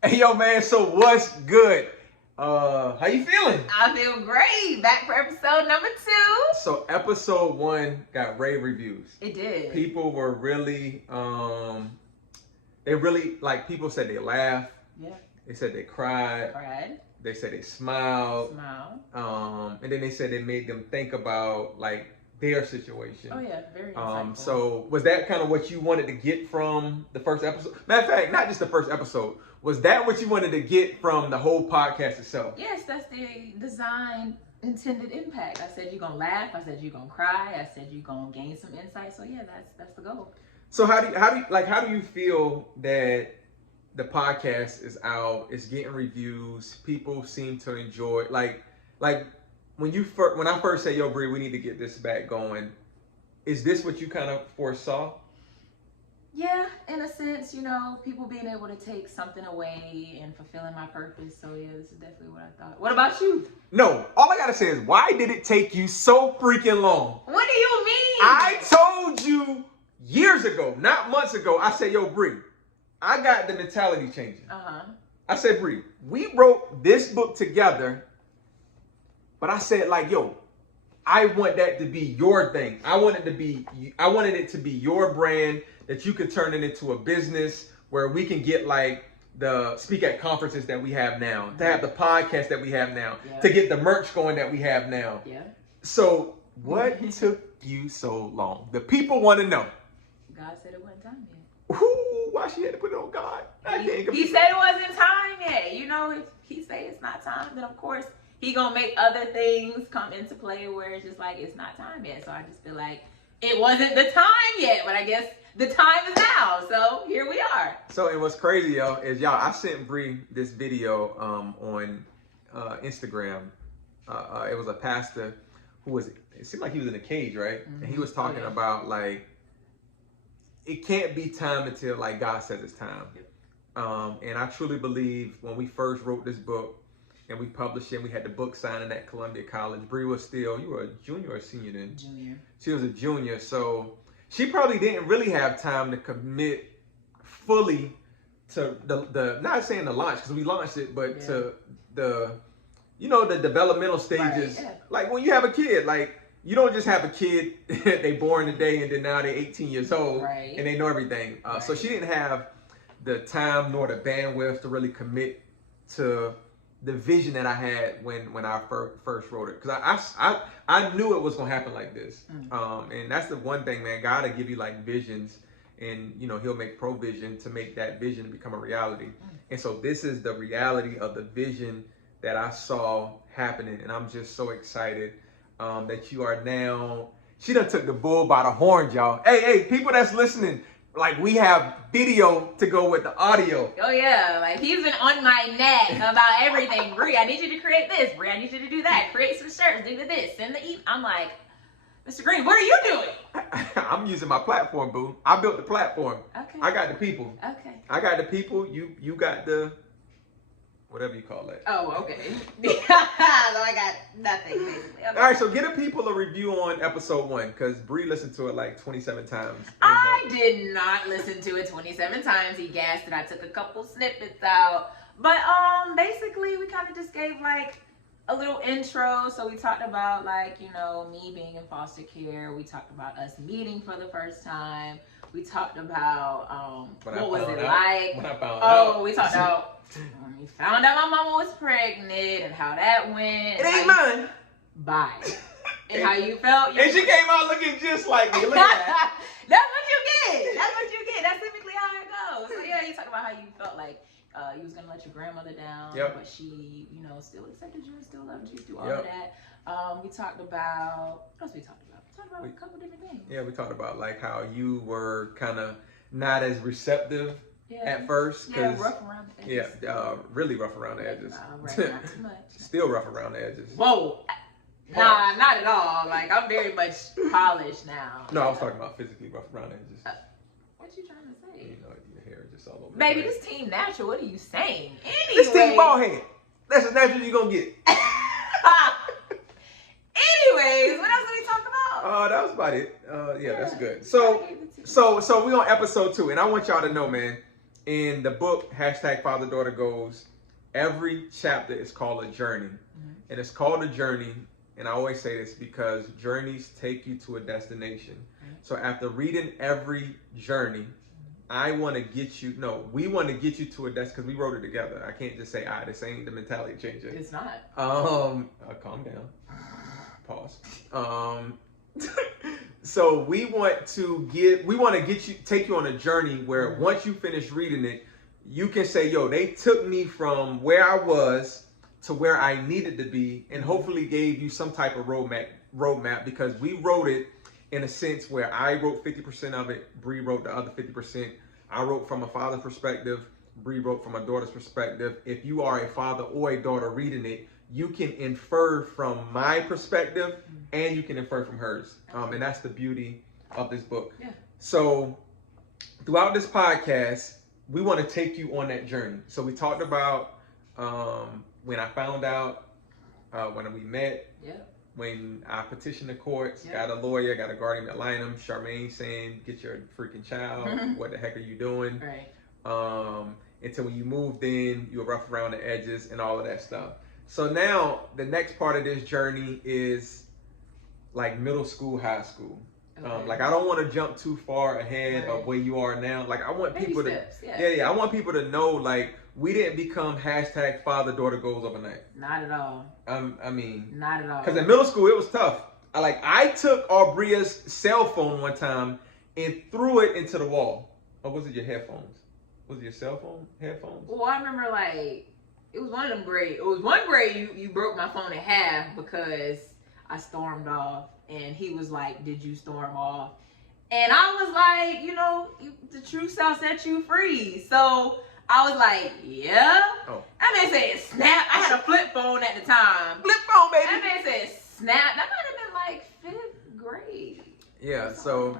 Hey, yo, man, so what's good? How you feeling? I feel great. Back for episode number 2. So episode 1 got rave reviews. It did. People were really, like, people said they laughed. Yeah. They said they cried. Cried. They said they smiled. Smile. And then they said it made them think about, like, their situation. Oh, yeah. Very insightful. So was that kind of what you wanted to get from the first episode? Matter of fact, not just the first episode. Was that what you wanted to get from the whole podcast itself? Yes, that's the design intended impact. I said you're going to laugh. I said you're going to cry. I said you're going to gain some insight. So, yeah, that's the goal. So how do you feel that the podcast is out, it's getting reviews, people seem to enjoy it? Like when I first said, yo, Bree, we need to get this back going, is this what you kind of foresaw? Yeah, in a sense, people being able to take something away and fulfilling my purpose. So yeah, this is definitely what I thought. What about you? No, all I gotta say is, why did it take you so freaking long? What do you mean? I told you years ago, not months ago, I said, yo, Bree, I got the mentality changing. I said, Bree, we wrote this book together, but I said, like, yo, I want that to be your thing. I wanted it to be your brand, that you could turn it into a business where we can get like the speak at conferences that we have now, to have the podcast that we have now, to get the merch going that we have now. Yeah. So what took you so long? The people want to know. God said it wasn't time yet. Ooh, why she had to put it on God? He said it wasn't time yet. If he say it's not time, then of course he gonna make other things come into play where it's just like it's not time yet. So I just feel like it wasn't the time yet, but I guess the time is now. So here we are. So and what's crazy, yo, is I sent Bree this video on Instagram. It was a pastor who it seemed like he was in a cage, right? Mm-hmm. And he was talking about like it can't be time until like God says it's time. And I truly believe when we first wrote this book and we published it, and we had the book signing at Columbia College. Bree was still, you were a junior or a senior then? Junior. She was a junior, so she probably didn't really have time to commit fully to the not saying the launch, because we launched it, but to the developmental stages. Right, yeah. Like when you have a kid, like you don't just have a kid, they born today and then now they're 18 years old and they know everything. So she didn't have the time nor the bandwidth to really commit to the vision that I had when I first wrote it, because I knew it was gonna happen like this. And that's the one thing, man. God will give you like visions, and He'll make provision to make that vision become a reality. And so this is the reality of the vision that I saw happening, and I'm just so excited that you are now. She done took the bull by the horns, y'all. Hey, people that's listening. Like, we have video to go with the audio. Oh, yeah. Like, he's been on my neck about everything. Bree, I need you to create this. Bree, I need you to do that. Create some shirts. Do this. Send the email. I'm like, Mr. Greene, what are you doing? I'm using my platform, boo. I built the platform. Okay. I got the people. Okay. I got the people. You got the... whatever you call it. Oh, okay. So I got nothing, basically. Okay. All right, so get the people a review on episode 1, because Bree listened to it like 27 times. I did not listen to it 27 times. He gassed it. I took a couple snippets out. But basically, we kind of just gave like a little intro. So we talked about like, me being in foster care. We talked about us meeting for the first time. We talked about what was it like. When I found out. We talked about we found out my mama was pregnant and how that went. It ain't mine. Bye. And how you felt. And she came out looking just like me. Look at that. That's what you get. That's typically how it goes. So yeah, you talked about how you felt like you was gonna let your grandmother down, but she, still accepted you and still loved you through all of that. We talked about what else we talked about? We talked about a couple different things. Yeah, we talked about like how you were kind of not as receptive at first. Rough around the edges. Really rough around the edges. Right, not too much. Still rough around the edges. Whoa. Nah, not at all. Like, I'm very much polished now. No, I was talking about physically rough around the edges. What you trying to say? Your hair is just all over. Baby, this team natural. What are you saying? Anyway. This team ball head. That's as natural you're gonna get. Anyways, what else did we talk about? That was about it. Yeah, that's good. So we on episode 2, and I want y'all to know, man, in the book, #FatherDaughter Goals, every chapter is called a journey. And it's called a journey, and I always say this because journeys take you to a destination. So after reading every journey, we want to get you to a destination, because we wrote it together. I can't just say, this ain't the mentality changer. It's not. Calm down. Pause. So we want to take you on a journey where once you finish reading it, you can say, they took me from where I was to where I needed to be, and hopefully gave you some type of roadmap, because we wrote it in a sense where I wrote 50% of it, Bree wrote the other 50%. I wrote from a father's perspective, Bree wrote from a daughter's perspective. If you are a father or a daughter reading it, you can infer from my perspective and you can infer from hers. And that's the beauty of this book. Yeah. So throughout this podcast, we want to take you on that journey. So we talked about when I found out, when we met, when I petitioned the courts, got a lawyer, got a guardian ad litem, Charmaine saying, get your freaking child, what the heck are you doing? Right. Until when you moved in, you were rough around the edges and all of that stuff. So now the next part of this journey is like middle school, high school. Okay. Like I don't want to jump too far ahead of where you are now. Like I want people to, I want people to know, like, we didn't become #father-daughter goals overnight. Not at all. I mean, not at all. Because in middle school it was tough. I took Aubria's cell phone one time and threw it into the wall. Or was it your headphones? Was it your cell phone headphones? Well, I remember it was one of them grades. It was one grade you broke my phone in half because I stormed off, and he was like, "Did you storm off?" And I was like, the true self set you free. So I was like, yeah. Oh. And they said snap. I had a flip phone at the time. Flip phone, baby. And they said snap. That might have been like 5th grade. Yeah. So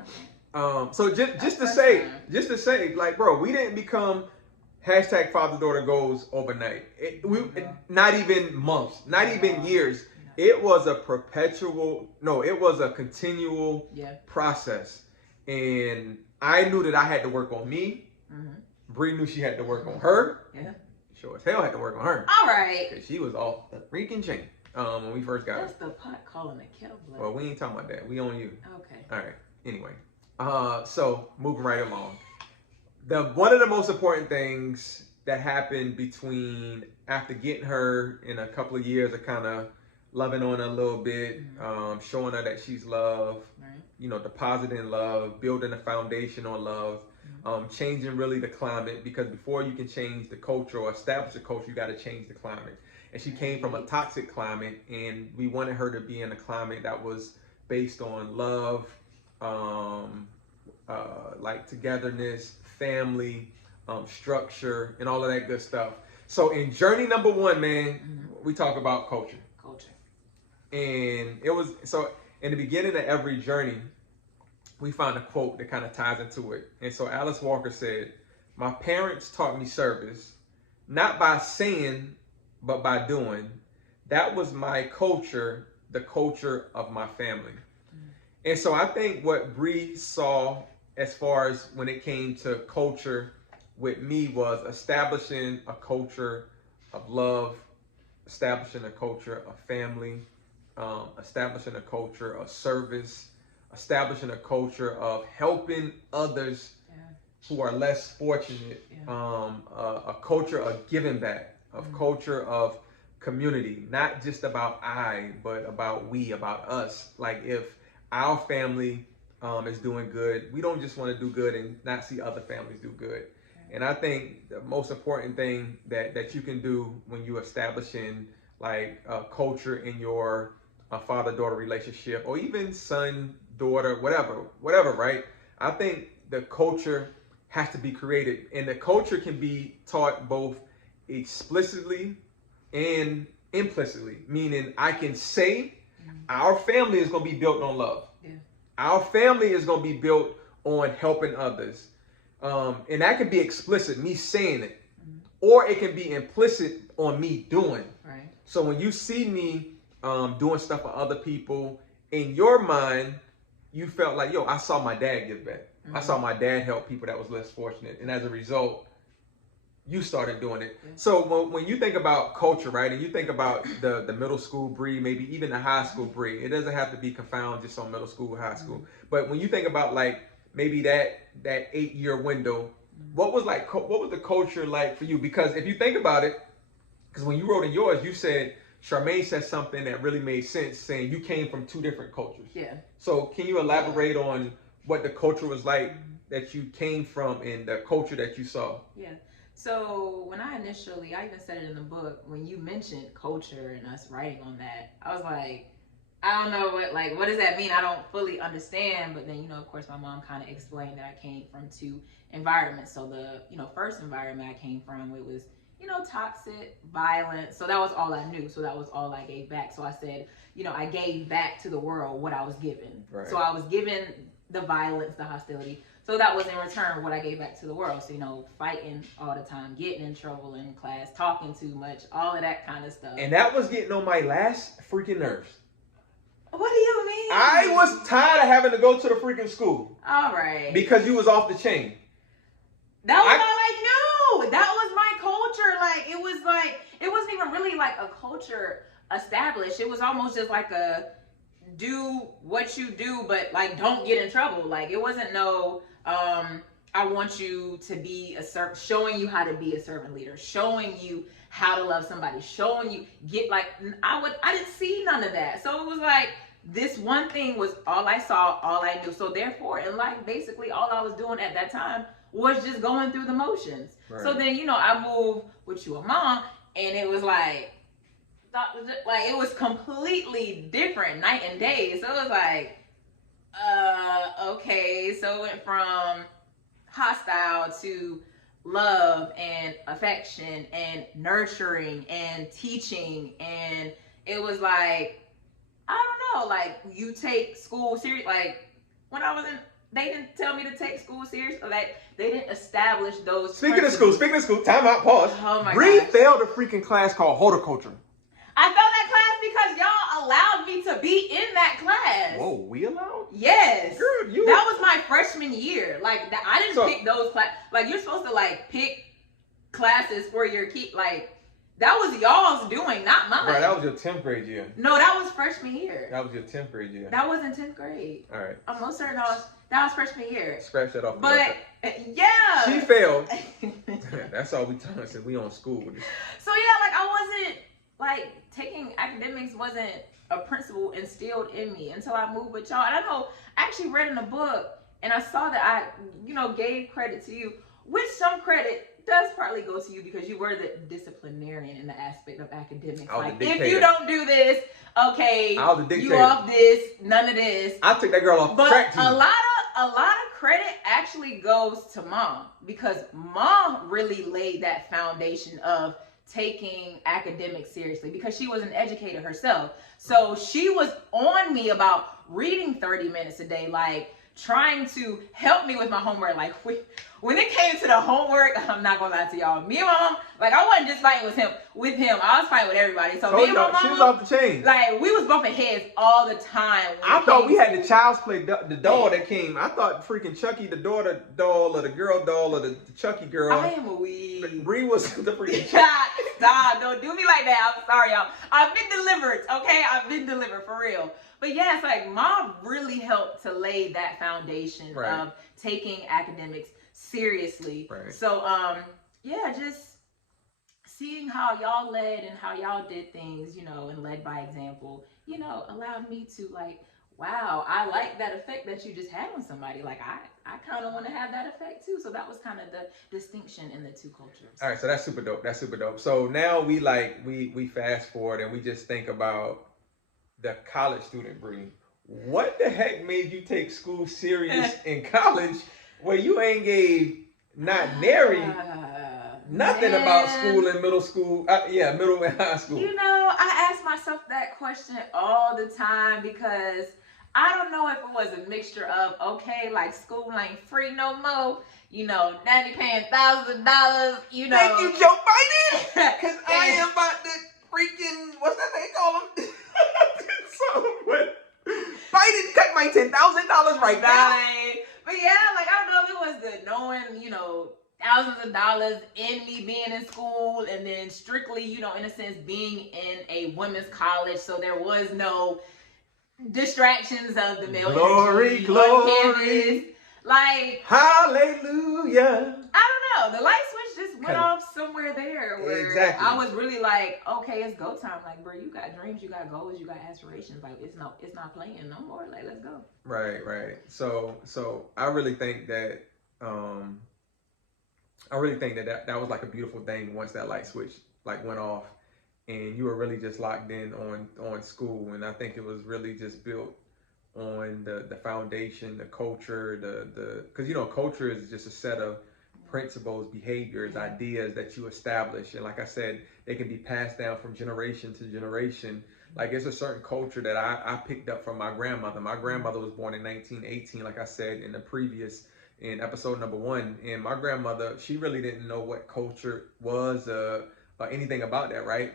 just to say, like, bro, we didn't become #father-daughter goals overnight. Not even months, not even years. It was a continual process. And I knew that I had to work on me. Bree knew she had to work on her. Yeah. Sure as hell had to work on her. All right. Because she was off the freaking chain when we first got her. That's the pot calling the kettle black. Well, we ain't talking about that. We on you. Okay. All right. Anyway. So moving right along. One of the most important things that happened between after getting her in a couple of years of kind of loving on her a little bit, showing her that she's loved, depositing love, building a foundation on love, changing really the climate, because before you can change the culture or establish a culture, you got to change the climate. And she came from a toxic climate, and we wanted her to be in a climate that was based on love, like togetherness, family, structure, and all of that good stuff. So in journey number 1, man, we talk about culture. And it was, so in the beginning of every journey, we found a quote that kind of ties into it. And so Alice Walker said, "My parents taught me service, not by saying, but by doing. That was my culture, the culture of my family." And so I think what Bree saw as far as when it came to culture with me was establishing a culture of love, establishing a culture of family, establishing a culture of service, establishing a culture of helping others who are less fortunate, a culture of giving back, of culture of community, not just about I, but about we, about us. Like if our family is doing good, we don't just want to do good and not see other families do good. And I think the most important thing that you can do when you're establishing like a culture in your father-daughter relationship, or even son-daughter, whatever, right? I think the culture has to be created, and the culture can be taught both explicitly and implicitly, meaning I can say our family is going to be built on love. Yeah. Our family is going to be built on helping others. And that can be explicit, me saying it, or it can be implicit on me doing. Right. So when you see me doing stuff for other people, in your mind, you felt like, I saw my dad give back. I saw my dad help people that was less fortunate. And as a result, you started doing it. Yeah. So when you think about culture, right, and you think about the middle school Bree, maybe even the high school Bree, it doesn't have to be confounded just on middle school, high school. But when you think about like maybe that 8-year window, what was the culture like for you? Because if you think about it, because when you wrote in yours, you said Charmaine said something that really made sense, saying you came from 2 different cultures. Yeah. So can you elaborate on what the culture was like that you came from and the culture that you saw? Yeah. So when I even said it in the book, when you mentioned culture and us writing on that, I was like, I don't know what does that mean? I don't fully understand. But then, of course, my mom kind of explained that I came from 2 environments. So the, first environment I came from, it was, toxic, violent. So that was all I knew. So that was all I gave back. So I said, I gave back to the world what I was given. Right. So I was given the violence, the hostility. So that was in return what I gave back to the world. So, fighting all the time, getting in trouble in class, talking too much, all of that kind of stuff. And that was getting on my last freaking nerves. What do you mean? I was tired of having to go to the freaking school. All right. Because you was off the chain. That was all I knew. That was my culture. It wasn't even really like a culture established. It was almost just like a do what you do, but don't get in trouble. It wasn't I want you to be showing you how to be a servant leader, showing you how to love somebody, showing you I didn't see none of that. So it was this one thing was all I saw, all I knew. So therefore in life, basically all I was doing at that time was just going through the motions. Right. So then, I moved with your mom, and it was it was completely different, night and day. So it was okay. So it went from hostile to love and affection and nurturing and teaching. And it was I don't know, you take school serious. When I was they didn't tell me to take school serious, or they didn't establish those. Speaking of school, time out, pause. Oh my Bree gosh. failed a freaking class called horticulture. I failed that class because y'all allowed me to be in that class. Whoa, we allowed? Yes. Girl, that was my freshman year. I didn't pick those classes. You're supposed to pick classes for your key. That was y'all's doing, not mine. Right, that was your 10th grade year. No, that was freshman year. That was your 10th grade year. That was in 10th grade. All right. I'm most certain that was freshman year. Scratch that off. But yeah. She failed. That's all we told us. We on school with this. So yeah, I wasn't taking academics wasn't a principle instilled in me until I moved with y'all. And I know I actually read in a book, and I saw that I, gave credit to you, which some credit does partly go to you because you were the disciplinarian in the aspect of academics. If you don't do this, okay, you off this, none of this. I'll take that girl off track too. But a lot of credit actually goes to mom, because mom really laid that foundation of taking academics seriously, because she was an educator herself. So she was on me about reading 30 minutes a day, trying to help me with my homework. When it came to the homework, I'm not gonna lie to y'all. Me and my mom, I wasn't just fighting with him. I was fighting with everybody. So me and my mom, she was off the chain. We was bumping heads all the time. I thought we had the child's play, the doll that came. I thought freaking Chucky, the daughter doll, or the girl doll, or the Chucky girl. I am a weed. Bree was the freaking. Stop! Don't do me like that. I'm sorry, y'all. I've been delivered. Okay, I've been delivered for real. But yeah, it's mom really helped to lay that foundation of taking academics seriously. Right. So yeah, just seeing how y'all led and how y'all did things, and led by example, allowed me to wow, I like that effect that you just had on somebody. I kind of want to have that effect too. So that was kind of the distinction in the 2 cultures. All right, so that's super dope. So now we fast forward and we just think about the college student, Bree. What the heck made you take school serious in college where you ain't gave not nary nothing about school in middle school? Middle and high school. I ask myself that question all the time, because I don't know if it was a mixture of, okay, school ain't free no more. Nanny paying $1,000, Thank you, Joe Biden! Because I am about to freaking, what's that they call him? Biden cut my $10,000 right now. But yeah, I don't know if it was the knowing, thousands of dollars in me being in school, and then strictly, you know, in a sense, being in a women's college. So there was no distractions of the male energy on campus. Like, hallelujah. I don't know. The light switch just went off somewhere there where I was really like, okay, it's go time. Like, bro, you got dreams, you got goals, you got aspirations. Like, it's not playing no more. Like, let's go. Right. So I really think that that was like a beautiful thing once that light switch like went off, and you were really just locked in on school. And I think it was really just built on the foundation, the culture, the because you know, culture is just a set of principles, behaviors, ideas that you establish. And like I said, they can be passed down from generation to generation. Like, it's a certain culture that I picked up from my grandmother. My grandmother was born in 1918, like I said in episode number 1. And my grandmother, she really didn't know what culture was or anything about that, right?